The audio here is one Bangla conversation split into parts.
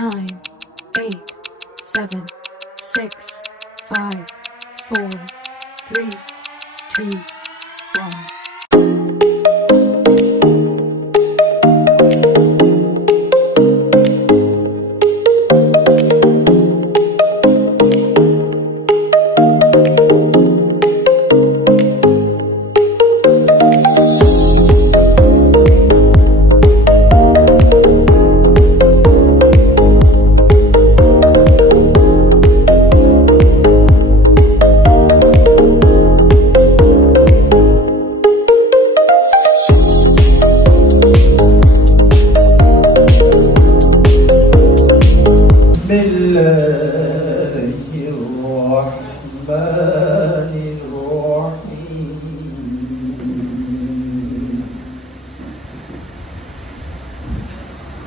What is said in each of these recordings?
9, 8, 7, 6, 5, 4, 3, 2, 1.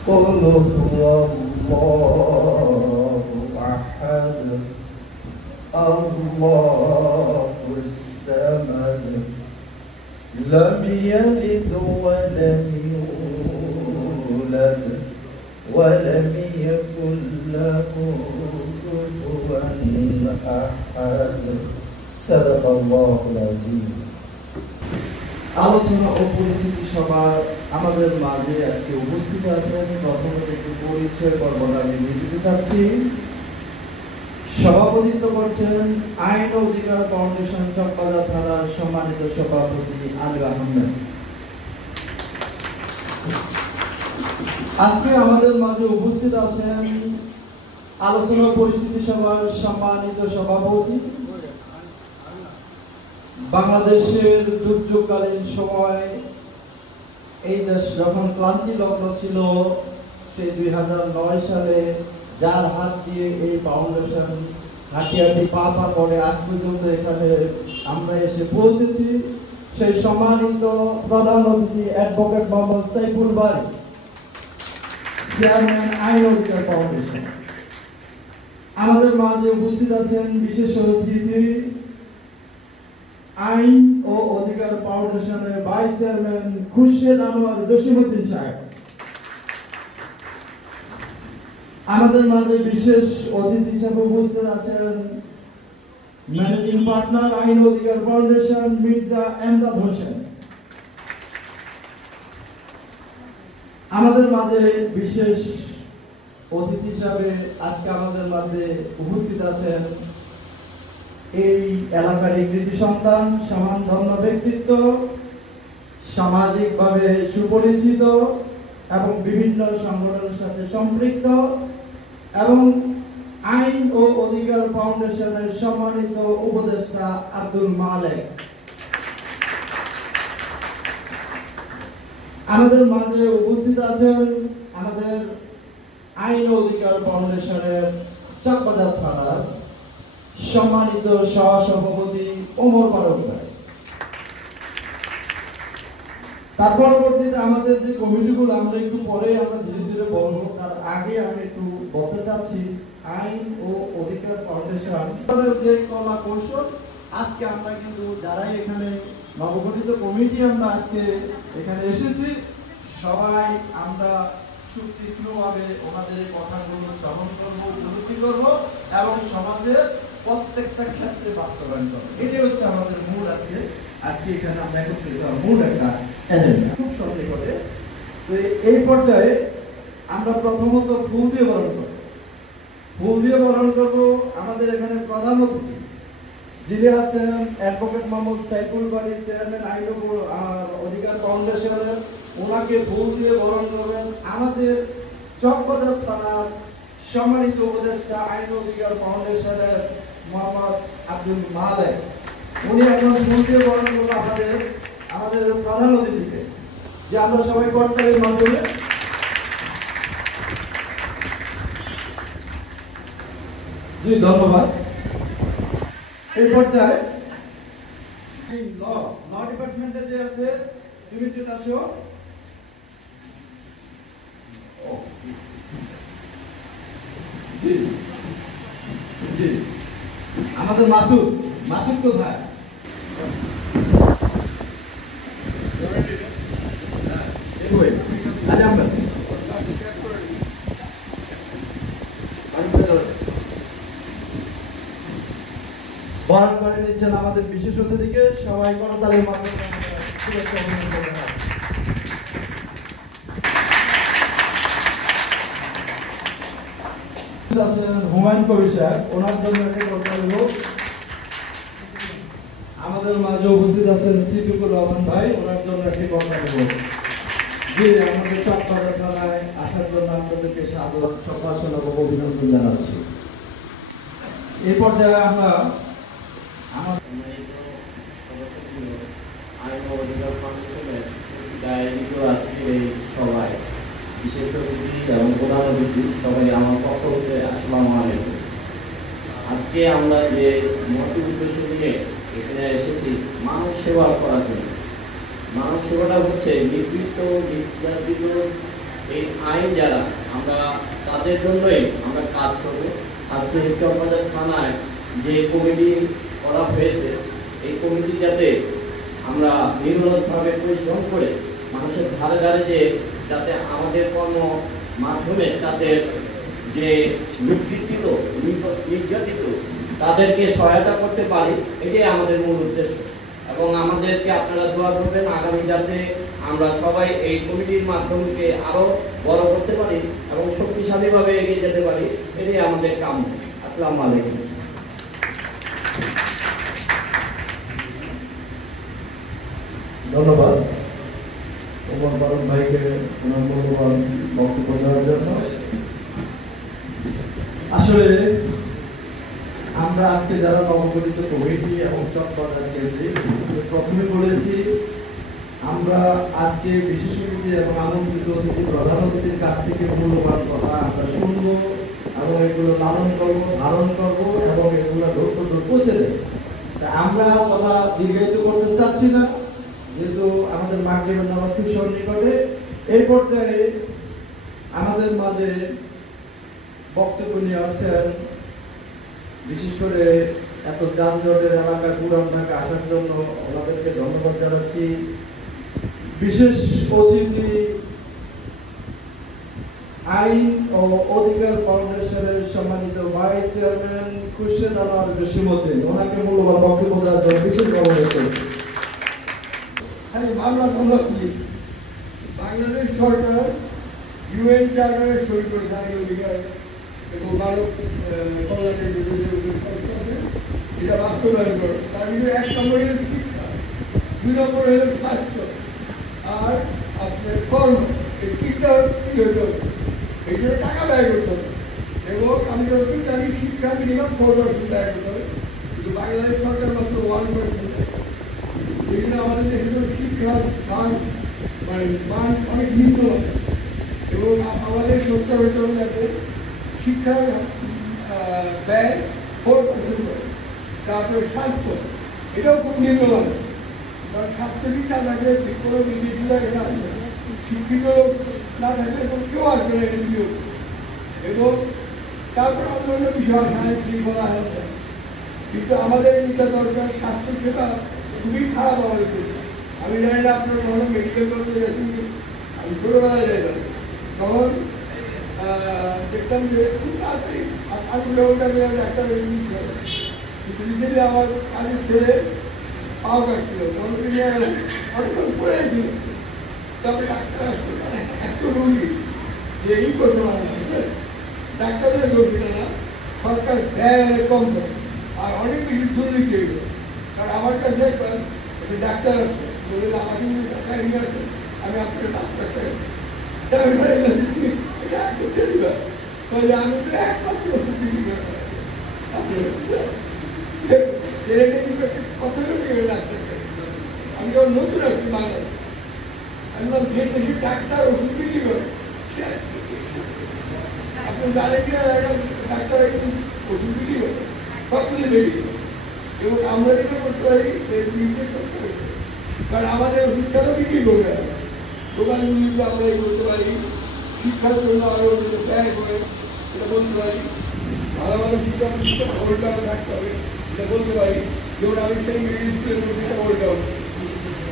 قل هو الله أحد الله الصمد لم يلد ولم يولد ولم يكن له كفوا أحد صدق الله العظيم। আলোচনা ও পরিচিতি সভার আমাদের মাঝে আজকে উপস্থিত আছেন। প্রথমে একটু পরিচয় পর্বটা আমি দিতে চাচ্ছি। সভাপতিত্ব করছেন আইন ও অধিকার ফাউন্ডেশন চকবাজার থানার সম্মানিত সভাপতি আলী আহমেদ। আজকে আমাদের মাঝে উপস্থিত আছেন আলোচনা পরিচিতি সভার সম্মানিত সভাপতি, বাংলাদেশের দুর্যোগকালীন সময় এই দেশ যখন ক্লান্তি লগ্ন ছিল সেই 2009 সালে যার হাত দিয়ে এই ফাউন্ডেশন হাঁটি হাঁটি পা পা করে আজ পর্যন্ত এখানে আমরা এসে পৌঁছেছি, সেই সম্মানিত প্রধান অতিথি অ্যাডভোকেট মোহাম্মদ সাইফুল বারী, চেয়ারম্যান আইন অধিকার ফাউন্ডেশন। আমাদের মাঝে উপস্থিত আছেন বিশেষ অতিথি আইন ও অধিকার ফাউন্ডেশনের ভাইস চেয়ারম্যান খুরশেদ আনোয়ার জসিমউদ্দিন সাহেব। আমাদের মাঝে বিশেষ অতিথি হিসেবে উপস্থিত আছেন ম্যানেজিং পার্টনার আইন অধিকার ফাউন্ডেশন মির্জা এমদাদ হোসেন। আমাদের মাঝে বিশেষ অতিথি হিসাবে আজকে আমাদের মাঝে উপস্থিত আছেন এই এলাকার কৃতি সন্তান, সমানধন্য ব্যক্তিত্ব, সামাজিকভাবে সুপরিচিত এবং বিভিন্ন সংগঠনের সাথে সম্পৃক্ত এবং আইন ও অধিকার ফাউন্ডেশনের সম্মানিত উপদেষ্টা আব্দুল মালেক। আমাদের মাঝে উপস্থিত আছেন আমাদের আইন ও অধিকার ফাউন্ডেশনের চকবাজার থানার সম্মানিত সহসভাপতি ওমর ফারুক ভাই। তার পরবর্তীতে আমাদের যে কমিটিগুলো আমরা একটু পরে আমরা ধীরে ধীরে বলবো, তার আগে আমি একটু বলতে চাচ্ছি আইন ও অধিকার ফাউন্ডেশন যে কলা কৌশল আজকে আমরা কিন্তু যারাই এখানে নবগঠিত কমিটি আমরা আজকে এখানে এসেছি সবাই আমরা সুতীক্ষ্ণভাবে ওনাদের কথাগুলো শ্রবণ করবো, উপলব্ধি করবো এবং সমাজের প্রত্যেকটা ক্ষেত্রে বাস্তবায়ন করবো। এটাই হচ্ছে আমাদের মূল আজকে এখানে আমরা একত্রিত মূল একটা এজেন্ডা। খুব সহজে করে তো এই পর্যায়ে আমরা প্রথমত ফুল দিয়ে বরণ করবো। ফুল দিয়ে বরণ করবো আমাদের এখানে প্রধান অতিথি যিনি আছেন অ্যাডভোকেট মোহাম্মদ সাইফুল বারী, চেয়ারম্যান আইন ও অধিকার ফাউন্ডেশনের। ওনাকে ফুল দিয়ে বরণ করবেন আমাদের চকবাজার থানার সম্মানিত উপদেষ্টা আইন অধিকার ফাউন্ডেশনের মোহাম্মদ আব্দুল মালেক। উনি এখন ফুল দিয়ে বরণ করবো আমাদের প্রধান অতিথিকে, যে আমরা সবাই কর্তারের মাধ্যমে জি ধন্যবাদ। এই পর্যায়ে ল ডিপার্টমেন্টে যে আছে তুমি চলে আসো। জি জি আমাদের মাসুদ কোথায়? দিচ্ছেন আমাদের বিশেষ অতিথিকে। সবাই করতালির মাধ্যমে শুভেচ্ছা অভিনন্দন জানাচ্ছি। আছেন হুমায়ুন কবির সাহেব, ওনার জন্য একটা করতালি হোক। আমাদের মাঝে উপস্থিত আছেন সিদ্দিকুর রহমান ভাই, ওনার জন্য একটি করতালি হোক। জি, আমাদের চকবাজার থানায় আসার জন্য আপনাদেরকে সাদর সম্ভাষণ এবং অভিনন্দন জানাচ্ছি। এই পর্যায়ে আমরা বিশেষ অতিথি এবং প্রধান অতিথি সবাই আমার পক্ষ হতে আসসালামু আলাইকুম। আজকে আমরা যে মহৎ উদ্দেশ্য নিয়ে এখানে এসেছি মানব সেবা করার জন্য। মানব সেবাটা হচ্ছে নির্দিষ্ট নির্যাতিত এই আইন যারা, আমরা তাদের জন্যই আমরা কাজ করব। আজকে চকবাজার থানায় যে কমিটি করা হয়েছে, এই কমিটি যাতে আমরা নিরলসভাবে পরিশ্রম করে মানুষের ধারে ধারে যে যাতে আমাদের কর্ম মাধ্যমে তাদের যে নির্যাতিত তাদেরকে সহায়তা করতে পারি, এটাই আমাদের মূল উদ্দেশ্য। এবং আমাদেরকে আপনারা দোয়া করবেন আগামী যাতে আমরা সবাই এই কমিটির মাধ্যমকে আরো বড় করতে পারি এবং শক্তিশালীভাবে এগিয়ে যেতে পারি, এটাই আমাদের কাম্য। আসসালামু আলাইকুম। ধন্যবাদ ওমর ফারুক ভাইকে ওনার মূল্যবান বক্তব্য দেওয়ার জন্য। আসলে আমরা আজকে যারা নবগঠিত কমিটি এবং চকবাজার কেন্দ্রিক, প্রথমে বলেছি আমরা আজকে বিশেষ অতিথি এবং আমন্ত্রিত অতিথি প্রধান অতিথির কাছ থেকে মূল্যবান কথা আমরা শুনবো এবং এগুলো লালন করবো, ধারণ করবো এবং এগুলো ডোর পৌঁছে দেবো। আমরা কথা দীর্ঘায়িত করতে চাচ্ছি না, যেহেতু আমাদের মাগরিবের নামাজ খুব সন্নিকটে। এই পর্যায়ে আমাদের মাঝে বক্তব্য নিয়ে আসছেন, বিশেষ করে এত যানজটের এলাকায় পুরান ঢাকা আসার জন্য ওনাদেরকে ধন্যবাদ জানাচ্ছি। বিশেষ অতিথি আইন ও অধিকার ফাউন্ডেশনের সম্মানিত ভাইস চেয়ারম্যান খুরশেদ আনোয়ার জসিমউদ্দিন, ওনাকে মূল্যবান বক্তব্য দেওয়ার জন্য বিশেষ অনুরোধ করছি। বাংলাদেশ সরকার ইউএন চার্টারে সই করেছে আইন অধিকার এবং মানব কল্যাণের যে সংস্থা আছে এটা বাস্তবায়ন করে। তার ভিতরে 1 নম্বর হল শিক্ষা, 2 নম্বর হল স্বাস্থ্য, আর আপনার কর্ম। এই তিনটা কি হইতে হবে, এই জন্য টাকা ব্যয় করতে হবে। এবং আমি যতটুকু জানি শিক্ষা মিনিমাম 4% ব্যয় করতে হবে, কিন্তু বাংলাদেশ সরকার মাত্র 1% দেয়। এই জন্য আমাদের দেশে শিক্ষার মান অনেক নিম্ন এবং আমাদের সোচ্চার হইতে হবে যাতে শিক্ষার ব্যয় 4% করে। তারপরে স্বাস্থ্য, এটাও খুব নিম্নমান, কারণ স্বাস্থ্যবিদ না থাকলে কোনো বিদেশি এখানে আসবে, শিক্ষিত না থাকলে কেউ আসবে না এখানে বিয়োগ। এবং তারপরে অন্যান্য বিষয় সাহেব শৃঙ্খলা হেলথ, কিন্তু আমাদের যেটা দরকার স্বাস্থ্যসেবা খুবই খারাপ আমাদের দেশে। আমি জানি না আপনার কখনো মেডিকেল করতে গেছেন, আমি ছোটবেলায় যাইতাম, তখন দেখতাম যে খুব তাড়াতাড়ি 8 কিলোমিটার ডাক্তার কিন্তু রিসেন্টলি আমার কাজের ছেলে পাও কাটছিল, তখন অনেকক্ষণ পড়েছিল, তারপরে ডাক্তার আসছে, মানে এত রোগী যে এই করতে পারে না, বুঝছেন? ডাক্তারদের দোষ না, সরকার ব্যয় অনেক কম করে আর অনেক বেশি দুর্নীতি হইল। কারণ আমার কাছে একবার ডাক্তার আছে, বলে আমাকে যদি টাকা এনে আছে আমি আপনার 5 লাখ টাকা এটা করতে দিবা, তাহলে আমি তো 1 মাস ওষুধ বিক্রি করে কথা ডাক্তার কাছে। আমি যখন নতুন আসছি বাংলাদেশে, আমি বললাম যে দেশে ডাক্তার ওষুধ বিক্রি করে আপনি জানেন কিনা ডাক্তার ওষুধ বিক্রি করে সবগুলি মেডিকেল। এবং আমরা যেটা করতে পারি এর বিরুদ্ধে সত্য করতে, কারণ আমাদের ওষুধটাও বিক্রি করবে, দোকানগুলিতে আমরা এই করতে পারি, শিক্ষার জন্য আরো ব্যয় করে এটা বলতে পারি, ভালো ভালো শিক্ষা প্রতিষ্ঠান হোল্ডার থাকতে হবে এটা বলতে পারি। যেমন আমি সেই মিডিল স্কুলের প্রতিটা হোল্ডার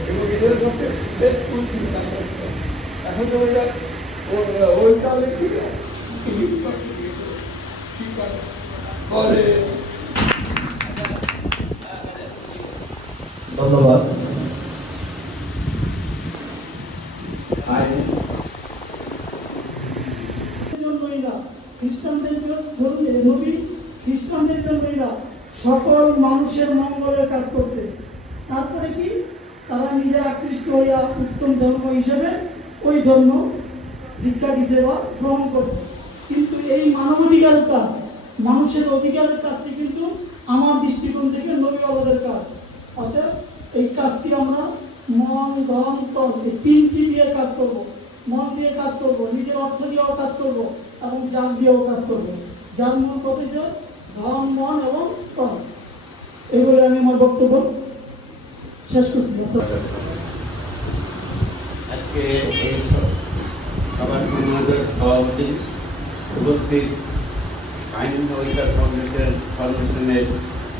এবং এদের সবচেয়ে বেস্ট স্কুল ছিল এখন তো ওইটা হোল্ডার ছিল শিক্ষা কলেজ জন্যই না, খ্রিস্টানদের নবী খ্রিস্টানদের জন্যই না, সকল মানুষের মঙ্গলের কাজ করছে। তারপরে কি তারা নিজের আকৃষ্ট হইয়া উত্তম ধর্ম হিসেবে ওই ধর্ম দীক্ষা দিছে বা গ্রহণ করছে। কিন্তু এই মানবাধিকারের কাজ, মানুষের অধিকারের কাজটি কিন্তু আমার দৃষ্টিকোণ থেকে নবীওয়ালাদের কাজ। অর্থাৎ এই কাজটি আমরা মন, ধন, তন এই তিনটি দিয়ে কাজ করব। মন দিয়ে কাজ করব, নিজের অর্থ দিয়েও কাজ করব এবং জান দিয়েও কাজ করব। যার মূল প্রতিযোগ ধন, মন এবং তন। এগুলো আমি আমার বক্তব্য শেষ করছি। আজকে এই সভার সম্মানিত সভাপতি, উপস্থিত আইন অধিকার ফাউন্ডেশনের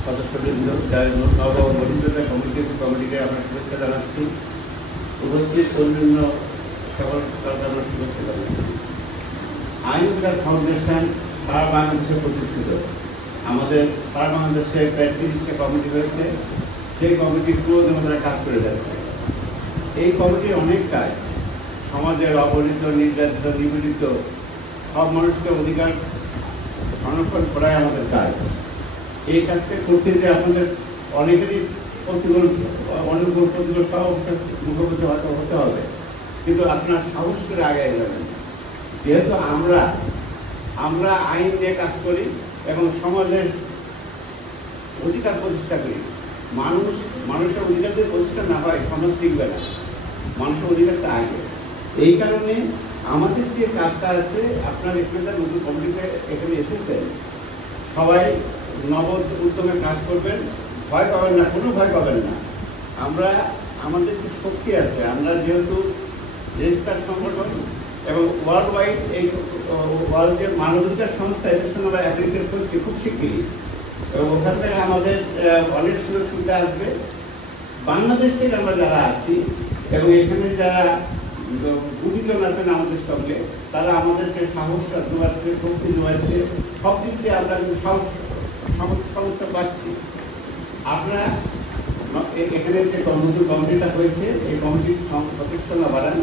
সদস্যবৃন্দ, যারা নবগঠিত কমিটিকে আমরা শুভেচ্ছা জানাচ্ছি। উপস্থিত অন্যান্য সকল আমরা শুভেচ্ছা জানাচ্ছি। আইন অধিকার ফাউন্ডেশন সারা বাংলাদেশে প্রতিষ্ঠিত। আমাদের সারা বাংলাদেশে প্রায় 30টা কমিটি রয়েছে। সেই কমিটিগুলো তারা কাজ করে যাচ্ছে। এই কমিটির অনেক কাজ, সমাজের অবহেলিত, নির্যাতিত, নিপীড়িত সব মানুষকে অধিকার সংরক্ষণ করাই আমাদের কাজ। এই কাজটা করতে যে আপনাদের অনেকেরই অনুকূল প্রতিকূল সব মুখোমুখি হতে হবে, কিন্তু আপনার সাহস করে আগে যাবেন। যেহেতু আমরা আইন নিয়ে কাজ করি এবং সমাজের অধিকার প্রতিষ্ঠা করি। মানুষের অধিকার যদি প্রতিষ্ঠা না হয় সমাজ টিকবে না। মানুষের অধিকারটা আগে। এই কারণে আমাদের যে কাজটা আছে, আপনার এখানে নতুন কমিটিতে এখানে এসেছেন, সবাই নব উদ্যমে কাজ করবেন, ভয় পাবেন না, কোনো ভয় পাবেন না। আমাদের যে শক্তি আছে, আমরা যেহেতু রেজিস্টার সংগঠন এবং ওয়ার্ল্ড ওয়াইড এই ওয়ার্ল্ডের মানবাধিকার সংস্থা, এদের সঙ্গে আমরা অ্যাপ্লিকেট করছি খুব শিগগিরই, এবং ওখান থেকে আমাদের অনেক সুযোগ সুবিধা আসবে। বাংলাদেশ থেকে আমরা যারা আছি এবং এখানে যারা গুরুজন আছেন আমাদের সঙ্গে, তারা আমাদেরকে সাহস যোগাচ্ছে, শক্তি যোগাচ্ছে। সব দিক দিয়ে আমরা কিন্তু সাহস পাচ্ছি। আপনারা এখানে যে নতুন কমিটিটা হয়েছে, এই কমিটির সদস্যরা বাড়ান।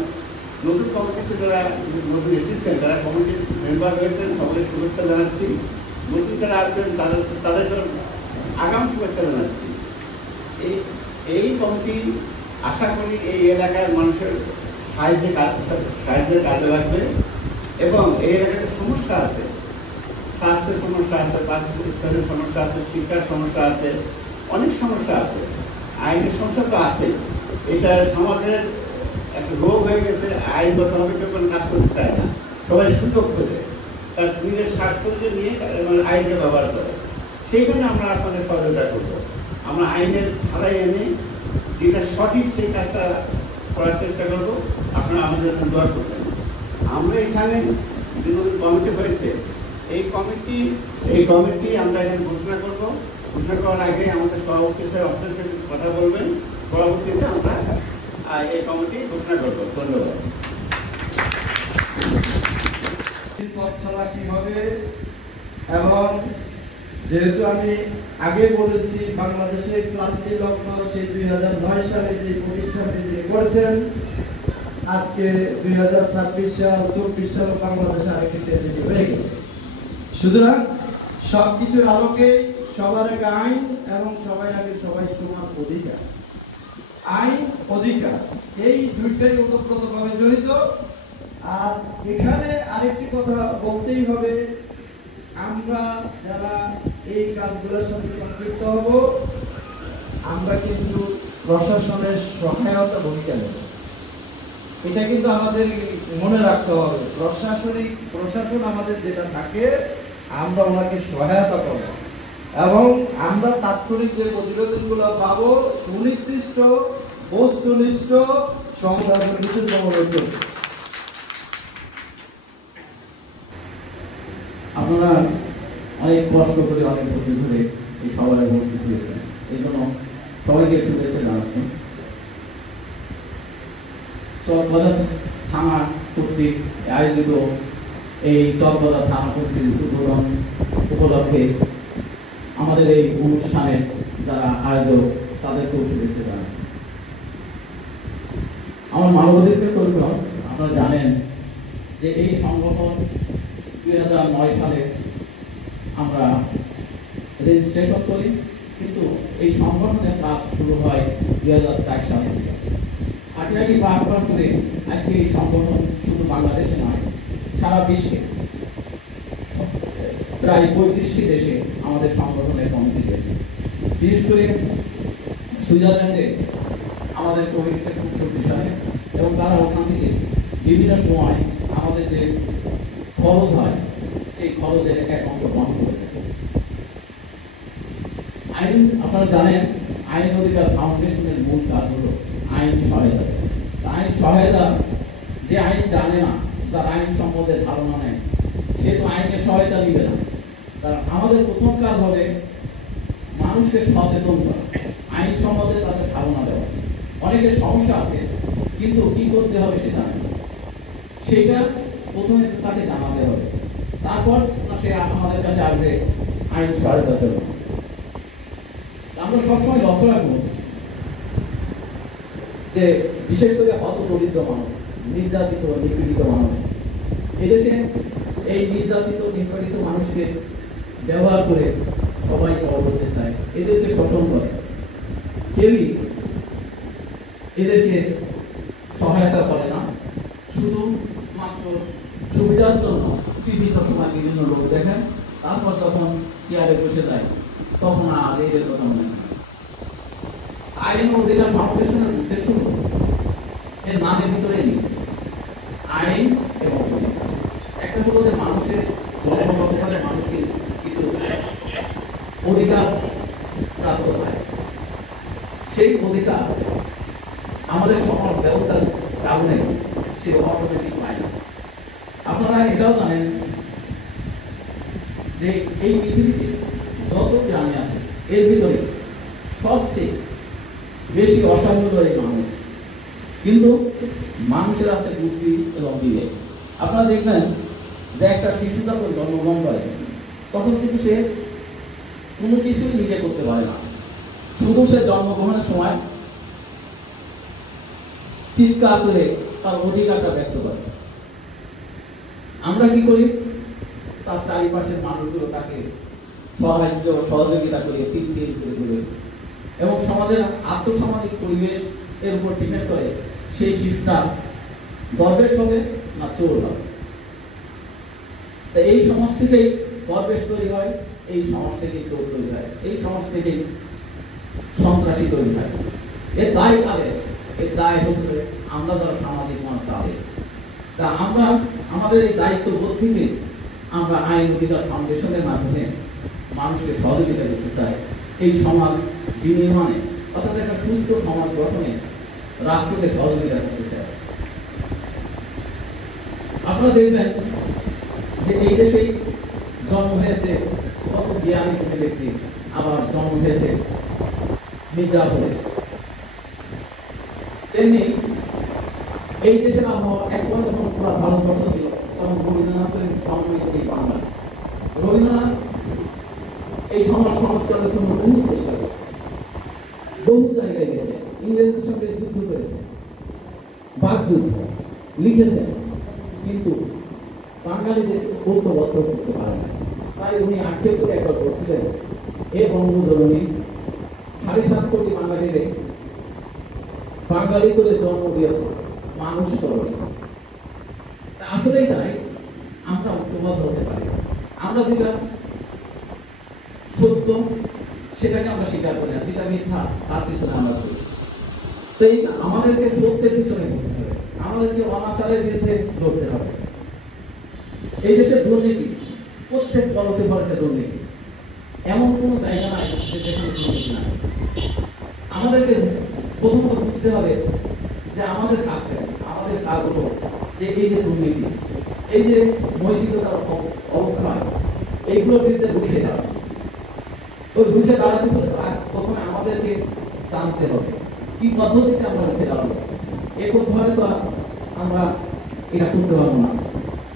নতুন কমিটিতে যারা নতুন এসেছেন, যারা কমিটির মেম্বার হয়েছেন, সকলের শুভেচ্ছা জানাচ্ছি। নতুন যারা আসবেন তাদের আগাম শুভেচ্ছা জানাচ্ছি। এই কমিটি আশা করি এই এলাকার মানুষের সাহায্যের কাজে লাগবে, এবং এই এলাকাতে সমস্যা আছে, স্বাস্থ্যের সমস্যা আছে, বাসস্থানের সমস্যা আছে, শিক্ষার সমস্যা আছে, অনেক সমস্যা আছে, আইনের সমস্যা তো আছে। এটা সমাজের একটা রোগ হয়ে গেছে। আইনগতভাবে কেউ কোনো কাজ করতে চায় না, সবাই সুযোগ খোঁজে, তার নিজের স্বার্থ নিয়ে আইনকে ব্যবহার করে। সেইখানে আমরা আপনাদের সহযোগিতা করবো। আমরা আইনের ধারায় এনে যেটা সঠিক সেই কাজটা করার চেষ্টা করবো। আপনারা আমাদের দোয়া করবেন। আমরা এখানে যে নতুন কমিটি হয়েছে, এই কমিটি আমরা এখানে ঘোষণা করবো। ঘোষণা করার আগে আমাদের সভাপতি স্যার আপনার সাথে কথা বলবেন, পরবর্তীতে আমরা এই কমিটি ঘোষণা করবো। ধন্যবাদ। পথ চলা কি হবে, এবং যেহেতু আমি আগে বলেছি বাংলাদেশে ক্লান্তি লগ্ন সেই 2009 সালে যে প্রতিষ্ঠানটি তিনি করেছেন, আজকে 2026 সাল 24 সাল বাংলাদেশে আরেকটি ট্রেজেডি হয়ে গেছে। সুতরাং সবকিছুর আলোকে সবার আগে আইন এবং সবাই আগে সবাই সমান অধিকার। আইন অধিকার এই দুইটাই ওতপ্রোতভাবে জড়িত। আর এখানে আরেকটি কথা বলতেই হবে, আমরা যারা এই কাজগুলোর সাথে সম্পৃক্ত হব, আমরা কিন্তু প্রশাসনের সহায়তা ভূমিকা নেব। এটা কিন্তু আমাদের মনে রাখতে হবে। প্রশাসন আমাদের যেটা থাকে, আমরা ওনাকে সহায়তা করব, এবং আমরা তাৎক্ষণিক যে প্রতিবেদনগুলো পাবো সুনির্দিষ্ট বস্তুনিষ্ঠ সংবাদ আপনারা অনেক কষ্ট করে, অনেক বছর ধরে এই সভায় উপস্থিত হয়েছেন, এই জন্য সবাইকে শুভেচ্ছা জানাচ্ছি। চকবাজার থানা কর্তৃক আয়োজিত এই চকবাজার থানা কর্তৃক উদ্বোধন উপলক্ষে আমাদের এই অনুষ্ঠানের যারা আয়োজক, তাদেরকেও শুভেচ্ছা জানাচ্ছি। আমার মানবাধিকার কর্মী, আপনারা জানেন যে এই সংগঠন 2009 সালে আমরা রেজিস্ট্রেশন করি, কিন্তু এই সংগঠনের কাজ শুরু হয় 2004 সাল থেকে। আটি ভাগ করে আজকে এই সংগঠন শুধু বাংলাদেশে নয়, সারা বিশ্বে প্রায় 35টি দেশে আমাদের সংগঠনের কমিটি রয়েছে। বিশেষ করে সুইজারল্যান্ডে আমাদের কমিটিটা খুব শক্তিশালী, এবং তারা ওখান থেকে বিভিন্ন সময় আমাদের যে খরচ হয় সেই খরচের এক অংশ বহন করে থাকে। আইন, আপনারা জানেন, আইন অধিকার ফাউন্ডেশনের মূল কাজ হলো আইন সহায়তা। আইন সহায়তা, যে আইন জানে না, যার আইন সম্বন্ধে ধারণা নেই, সে তো আইনের সহায়তা নিবে না। কারণ আমাদের প্রথম কাজ হবে মানুষকে সচেতন করা, আইন সম্বন্ধে তাদের ধারণা দেওয়া। অনেকের সমস্যা আছে, কিন্তু কি করতে হবে সে জানে না, সেটা প্রথমে তাকে জানাতে হবে, তারপর সে আমাদের কাছে আসবে আইন সহায়তার জন্য। আমরা সবসময় লক্ষ্য রাখবো যে বিশেষ করে হত দরিদ্র মানুষ, নির্যাতিত নিপীড়িত মানুষ, এদেশে এই নির্যাতিত নিপীড়িত মানুষকে ব্যবহার করে সবাই বড় হতে চায়, এদেরকে শোষণ করে, কেউই এদেরকে সহায়তা করে না। শুধু মাত্র সুবিধার জন্য বিভিন্ন সময় বিভিন্ন লোক দেখেন, তারপর যখন চেয়ারে বসে যায় তখন আর এদের কথা মনে হয়। আইন অধিকার ফাউন্ডেশনের উদ্দেশ্য এর নামের ভিতরে নেই আইন এবং একটা হলো যে মানুষের জন্মগতভাবে মানুষকে কিছু অধিকার প্রাপ্ত হয়, সেই অধিকার আমাদের সমাজ ব্যবস্থার কারণে সে অটোমেটিক পায়। আপনারা এটাও জানেন যে এই পৃথিবীতে যত প্রাণী আছে এর ভিতরে সবচেয়ে বেশি অসহায় হলো এই মানুষ, কিন্তু মানুষের আছে বুদ্ধি এবং বিবেক। আপনারা দেখবেন যে একটা শিশু যখন জন্মগ্রহণ করে তখন কিন্তু সে কোনো কিছুই নিজে করতে পারে না, শুধু সে জন্মগ্রহণের সময় চিৎকার করে তার অধিকারটা ব্যক্ত করে। আমরা কি করি, তার চারিপাশের মানুষগুলো তাকে সাহায্য সহযোগিতা করে তিল তিল করে গড়ে, এবং সমাজের আর্থসামাজিক পরিবেশ এর উপর ডিপেন্ড করে সেই শিশুটা দরবেশ হবে না চোর হবে। এই সমাজ থেকেই দরবেশ তৈরি হয়, এই সমাজ থেকেই চোর তৈরি হয়, এই সমাজ থেকেই সন্ত্রাসী তৈরি হয়। এর দায় কাদের? এর দায় হচ্ছে আমরা যারা সামাজিক মানুষ তাদের। তা আমরা আমাদের এই দায়িত্ববোধ থেকে আমরা আইন অধিকার ফাউন্ডেশনের মাধ্যমে মানুষকে সহযোগিতা করতে চাই এই সমাজ বিনির্মাণে, অর্থাৎ একটা সুস্থ সমাজ গঠনে রাষ্ট্রকে সহযোগিতা করতে চাই। আপনারা দেখবেন যে এই দেশেই জন্ম হয়েছে কত জ্ঞানী ব্যক্তি, আবার জন্ম হয়েছে মির্জাফরের। তেমনি এই দেশের আবহাওয়া একসময় যখন পুরো ভারতবর্ষ ছিল তখন রবীন্দ্রনাথের জন্ম এই বাংলা। রবীন্দ্রনাথ এই সমাজ সংস্কারের জন্য বহু চেষ্টা করেছে, বহু জায়গায় গেছে, ইংরেজদের সঙ্গে যুদ্ধ করেছে, বাকযুদ্ধ লিখেছেন, কিন্তু বাঙালিদের ঐক্যবদ্ধ করতে পারে না। তাই উনি আক্ষেপ করে একবার বলছিলেন, হে বঙ্গজননী, 7.5 কোটি বাঙালিরে বাঙালি করে জন্ম দিয়েছে, মানুষ করবে। আসলেই তাই, আমরা ঐক্যবদ্ধ হতে পারি। আমরা যেটা সত্য সেটাকে আমরা স্বীকার করি না, যেটা মিথ্যা তার পিছনে আমরা করি। তাই আমাদেরকে সত্যের পিছনে করতে হবে, আমাদেরকে অনাচারের বিরুদ্ধে লড়তে হবে। এই দেশের দুর্নীতি, প্রত্যেক পরতে পরতে দুর্নীতি, এমন কোনো জায়গা নাই যেখানে দুর্নীতি নাই। আমাদেরকে প্রথমত বুঝতে হবে যে আমাদের কাজটা, আমাদের কাজ হলো যে এই যে দুর্নীতি, এই যে নৈতিকতার অবক্ষয়, এইগুলোর বিরুদ্ধে রুখে দেওয়া। ওই রুখে দাঁড়াতে হলে প্রথমে আমাদেরকে জানতে হবে কি পদ্ধতিতে আমরা রুখে দাঁড়াবো। এককভাবে তো আমরা এটা করতে পারবো না।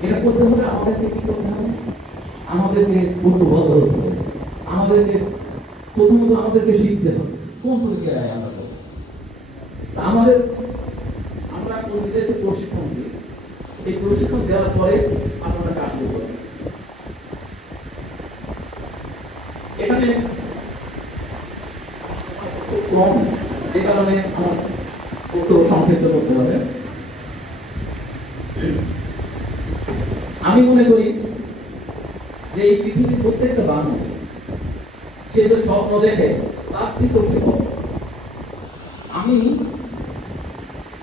এটা করতে হলে আমাদেরকে কি করতে হবে? আমাদেরকে ঐক্যবদ্ধ হতে হবে। আমাদেরকে প্রথমত আমাদেরকে শিখতে হবে কোন প্রক্রিয়ায় আমরা করবো। আমরা কর্মীদেরকে প্রশিক্ষণ দিই, এই প্রশিক্ষণ দেওয়ার পরে আপনারা কাজ করবেন। কারণে আমার বক্তব্য সংক্ষিপ্ত করতে হবে। আমি মনে করি যে এই পৃথিবীর প্রত্যেকটা মানুষ সে যে স্বপ্ন দেখে তার থেকেও সে বড়। আমি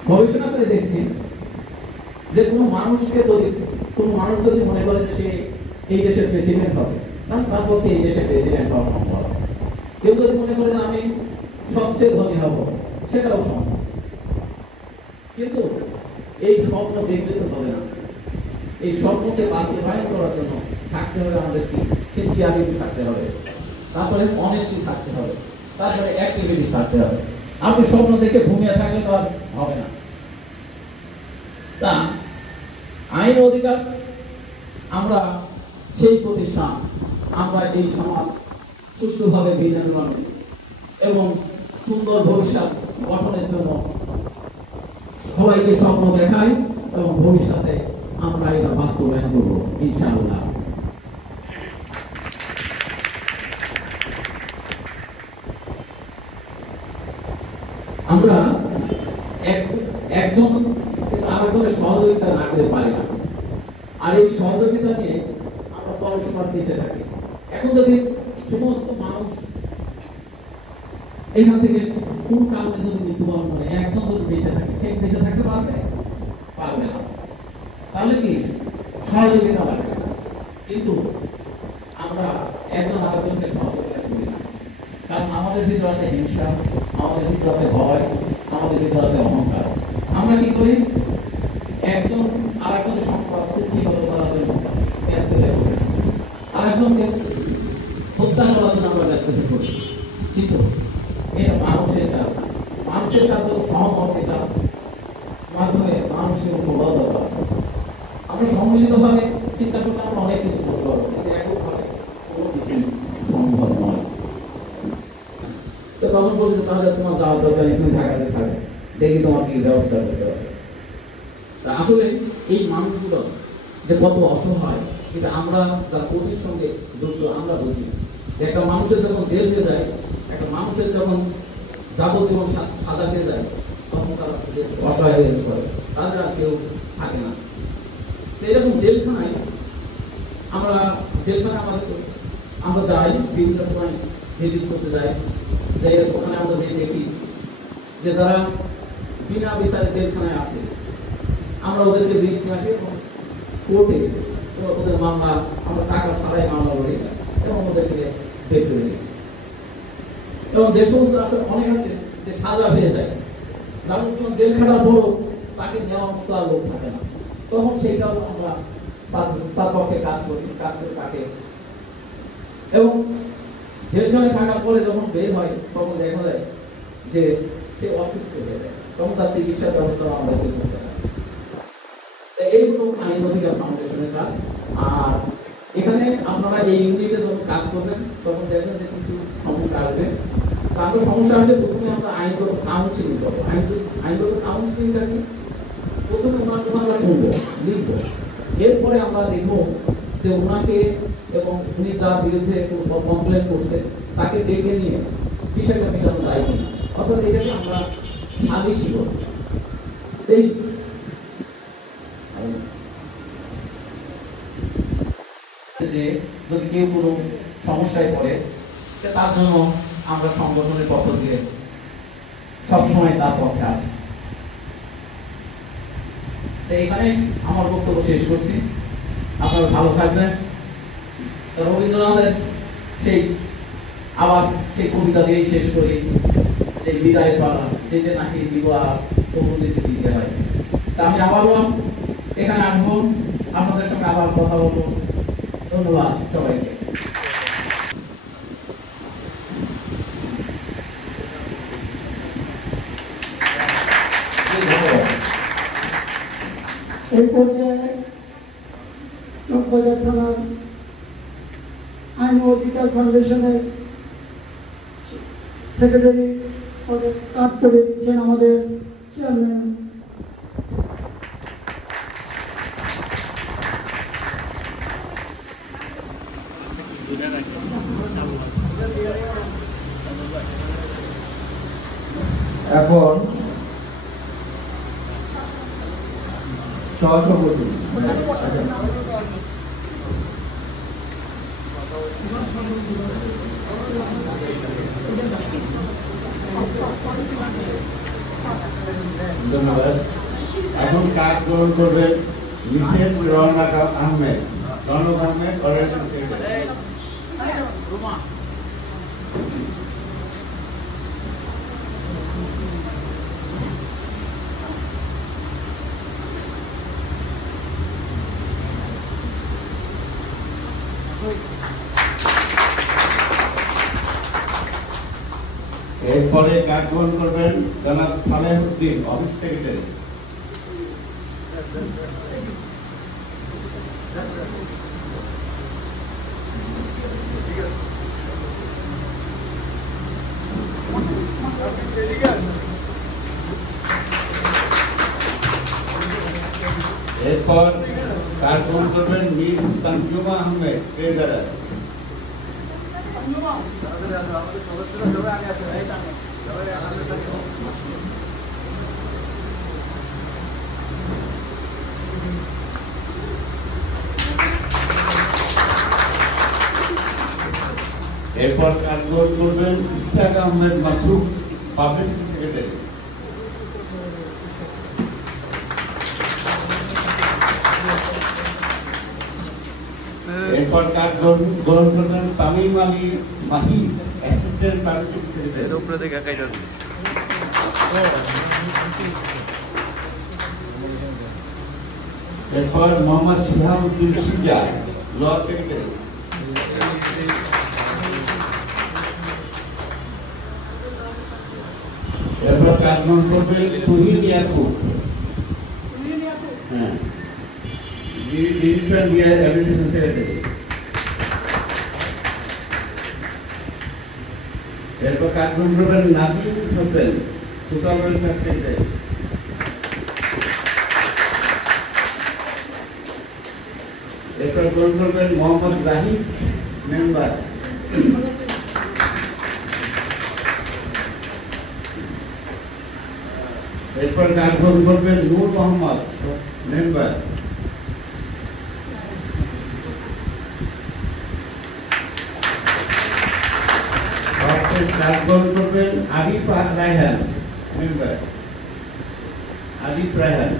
গবেষণা করে দেখছি যে কোনো মানুষ যদি মনে করে যে সে এই দেশের প্রেসিডেন্ট হবে, তার পক্ষে এই দেশের প্রেসিডেন্ট হওয়া সম্ভব। কেউ যদি মনে করে যে আমি সবচেয়ে ধনী হব, সেটাও সম্ভব। কিন্তু এই স্বপ্ন দেখতে তো হবে না। এই স্বপ্নকে বাস্তবায়ন করার জন্য থাকতে হবে আমাদের কি সিনসিয়ারিটি থাকতে হবে, তারপরে অনেস্টি থাকতে হবে, তারপরে অ্যাক্টিভিটিস থাকতে হবে। আপনি স্বপ্ন দেখে ঘুমিয়ে থাকলে তো আর হবে না। তা আইন অধিকার আমরা সেই প্রতিষ্ঠান, আমরা এই সমাজ সুষ্ঠুভাবে বিনির্মাণ এবং সুন্দর ভবিষ্যৎ গঠনের জন্য সবাইকে স্বপ্ন দেখাই এবং ভবিষ্যতে আমরা এটা বাস্তবায়ন করবো ইনশাআল্লাহ। আমরা একজন আরেকজনের সহযোগিতা না করে পারি না, আর এই সহযোগিতা নিয়ে আমরা পরস্পর পিছিয়ে থাকি। এখন যদি সমস্ত মানুষ এখান থেকে কোন কারণে যদি মৃত্যুবরণ করে, একজন যদি বেঁচে থাকে, সে বেঁচে থাকতে পারবে না। তাহলে কি সহযোগিতা লাগবে। কিন্তু আমরা একজন আরেকজনকে সহযোগিতা করি না, কারণ আমাদের ভিতরে আছে হিংসা, আমাদের ভিতরে আছে ভয়, আমাদের ভিতরে আছে অহংকার। আমরা কি করি, একজন আরেকজনের সম্পদ কুক্ষিগত করার জন্য ব্যস্ত হয়ে পড়ি, আরেকজনকে হত্যা করার জন্য আমরা ব্যস্ত হয়ে পড়ি। কিন্তু এটা মানুষের কাজ। মানুষের কাজ হল সহমর্মিতার মাধ্যমে মানুষের উপবাদ করা। আমরা সম্মিলিতভাবে চিন্তা করলে আমরা অনেক কিছু করতে পারবো, কিন্তু এককভাবে কোনো কিছু সম্ভব নয়। তো তখন বলছে তাহলে তোমার যাওয়ার দরকার নেই, তুমি ঢাকাতে থাকবে, দেখি তোমার কি ব্যবস্থা করতে পারবে। আসলে এই মানুষগুলো যে কত অসহায়, কিন্তু আমরা যারা কোর্টের সঙ্গে যুক্ত আমরা বুঝি। একটা মানুষের যখন জেল হয়ে যায়, একটা মানুষের যখন যাবজ্জীবন সাজা হয়ে যায়, তখন তারা অসহায় হয়ে পড়ে, তাদের আর কেউ থাকে না। এরকম জেলখানায় আমরা যাই, বিভিন্ন সময় ভিজিট করতে যাই, যে ওখানে আমরা যে দেখি যে যারা বিনা বিচারে জেলখানায় আছে, আমরা ওদেরকে লিস্ট নিয়ে আসি এবং কোর্টে ওদের মামলা আমরা টাকা ছাড়াই মামলা করি এবং ওদেরকে বের করে দিই। এবং যে সমস্ত অনেক আছে যে সাজা হয়ে যায়, যাবজ্জীবন জেল খাটার পরও তাকে নেওয়ার মতো আর লোক থাকে না, তখন সেইটাও আমরা তার পক্ষে কাজ করে তাকে। এবং জেলখানায় থাকার পরে যখন বের হয়, তখন দেখা যায় যে সে অসুস্থ হয়ে যায়, তখন তার চিকিৎসার ব্যবস্থা আমাদেরকে করতে হয়। এইগুলো আইন অধিকার ফাউন্ডেশনের কাজ। আর এখানে আপনারা এই ইউনিটে যখন কাজ করবেন, তখন দেখবেন যে কিছু সমস্যা আসবে। তারপর সমস্যা আসলে প্রথমে আমরা আইনগত কাউন্সিলিং করবো। আইনগত কাউন্সিলিংটা কি, প্রথমে ওনার কথা আমরা শুনবো, লিখবো, এরপরে আমরা দেখবো যে ওনাকে এবং উনি যার বিরুদ্ধে কমপ্লেন করছে তাকে ডেকে নিয়ে বিষয়টা মেটানো যায় কিনা, অর্থাৎ এটাকে আমরা সালিশি করবো। যে যদি কেউ কোনো সমস্যায় পড়ে, তার জন্য আমরা সংগঠনের পক্ষ থেকে সবসময় তার পক্ষে আছি। এখানে আমার বক্তব্য শেষ করছি। আপনারা ভালো থাকবেন। রবীন্দ্রনাথের সেই কবিতা দিয়েই শেষ করি, যে বিদায় পালা যেতে নাকি দিব আর তবু যেতে দিতে হয়। তা আমি আবারও এখানে আসবো, আপনাদের সঙ্গে আবার কথা বলবো। ধন্যবাদ সবাইকে। এই পর্যায়ে চকবাজার থানার আইন ও অধিকার ফাউন্ডেশনের সেক্রেটারি পদে কাজ করে দিচ্ছেন আমাদের চেয়ারম্যান এখন সহসভাপতি ধন্যবাদ। এখন কাজ গ্রহণ করবেন Mrs Raunak Ahmed. Raunak Ahmed organising secretary. এরপরে কাজ গ্রহণ করবেন জনাব সালেহউদ্দিন অফিস সেক্রেটারি। এরপর কাজ গ্রহণ করবেন মিস তানজুমা আহমেদ ট্রেজারার। এরপর কাজ গ্রহণ করবেন ইশতাক আহমেদ মাসুদ পাবলিসিটি সেক্রেটারি। এরপর কাজ গ্রহণ করবেন Tamim Ali Mahi assistant publicity secretary. এরপর মোহাম্মদ শিহাবুদ্দিন সিজা ল সেক্রেটারি। এরপর কাজ গ্রহণ করবেন তুহিন ইয়াকুব। হ্যাঁ, ডিজিটাল মিডিয়া অ্যাপ্লিকেশন সেক্রেটারি। এরপর কাজ গ্রহণ করবেন Nadim Hossain social welfare secretary. এরপর গ্রহণ করবেন মোহাম্মদ রাহিদ মেম্বার। এরপর কাজ গ্রহণ করবেন নূর মোহাম্মদ মেম্বার। কাজ গ্রহণ করবেন আরিফ রায়হান মেম্বার। আরিফ রায়হান।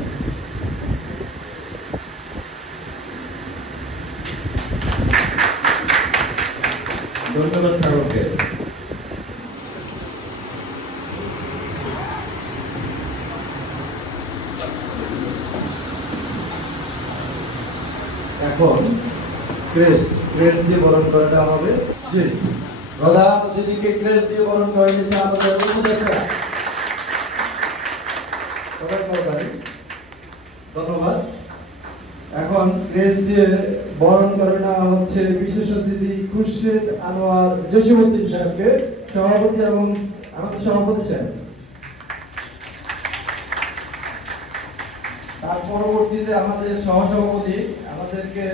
ধন্যবাদ সকলকে। এখন ক্রেস্ট দিয়ে বরণ করাটা হবে। জি, প্রধান অতিথিকে ক্রেস্ট দিয়ে বরণ করে নিয়েছে আমাদের উপদেষ্টা। ধন্যবাদ। এখন ক্রেস্ট দিয়ে বরণ করে নেওয়া হচ্ছে বিশেষ অতিথি খুরশেদ আনোয়ার জসিমউদ্দিন সাহেবকে, সভাপতি এবং আমাদের সভাপতি সাহেব। তার পরবর্তীতে আমাদের সহসভাপতি আমাদেরকে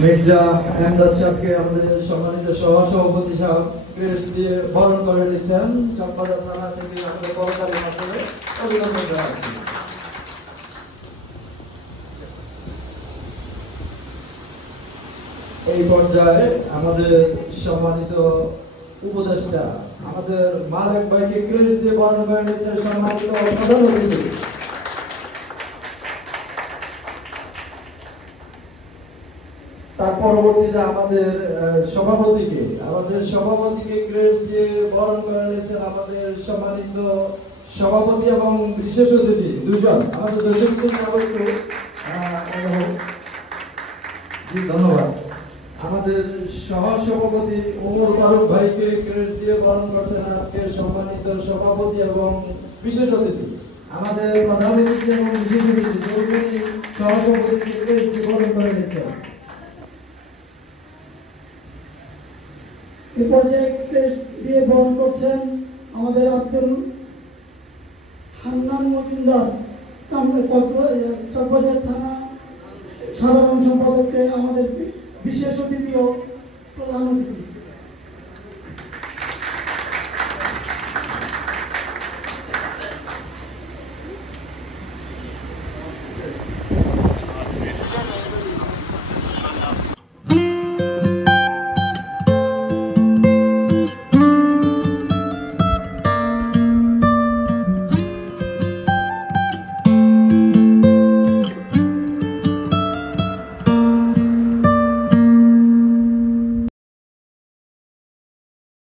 মির্জা আহমদ সাহেবকে আমাদের সম্মানিত সহসভাপতি সাহেব ক্রেস্ট দিয়ে বরণ করে নিচ্ছেন। চকবাজার থানা থেকে আমাদের কর্মচারীর মাধ্যমে অভিনন্দন জানাচ্ছি। এই পর্যায়ে আমাদের সম্মানিত উপদেষ্টা আমাদের মালিক ভাইকে ক্রেস্ট দিয়ে বরণ করে নিচ্ছেন সম্মানিত প্রধান অতিথি। তার পরবর্তীতে আমাদের সভাপতিকে ক্রেস্ট দিয়ে বরণ করে নিয়েছেন আমাদের সম্মানিত সভাপতি এবং বিশেষ অতিথি দুজন। আমাদের ধন্যবাদ। আমাদের সহসভাপতি ওমর ফারুক ভাইকে ক্রেস্ট দিয়ে বরণ করছেন আজকের সম্মানিত সভাপতি এবং বিশেষ অতিথি। আমাদের প্রধান অতিথি এবং বিশেষ অতিথি সহসভাপতিকে ক্রেস্ট দিয়ে বরণ করে নিচ্ছেন। এ পর্যায়ে ক্রেস্ট দিয়ে বরণ করছেন আমাদের আব্দুল হান্নান মজুমদার, চকবাজার থানা সাধারণ সম্পাদককে, আমাদের বিশেষ অতিথি ও প্রধান অতিথি।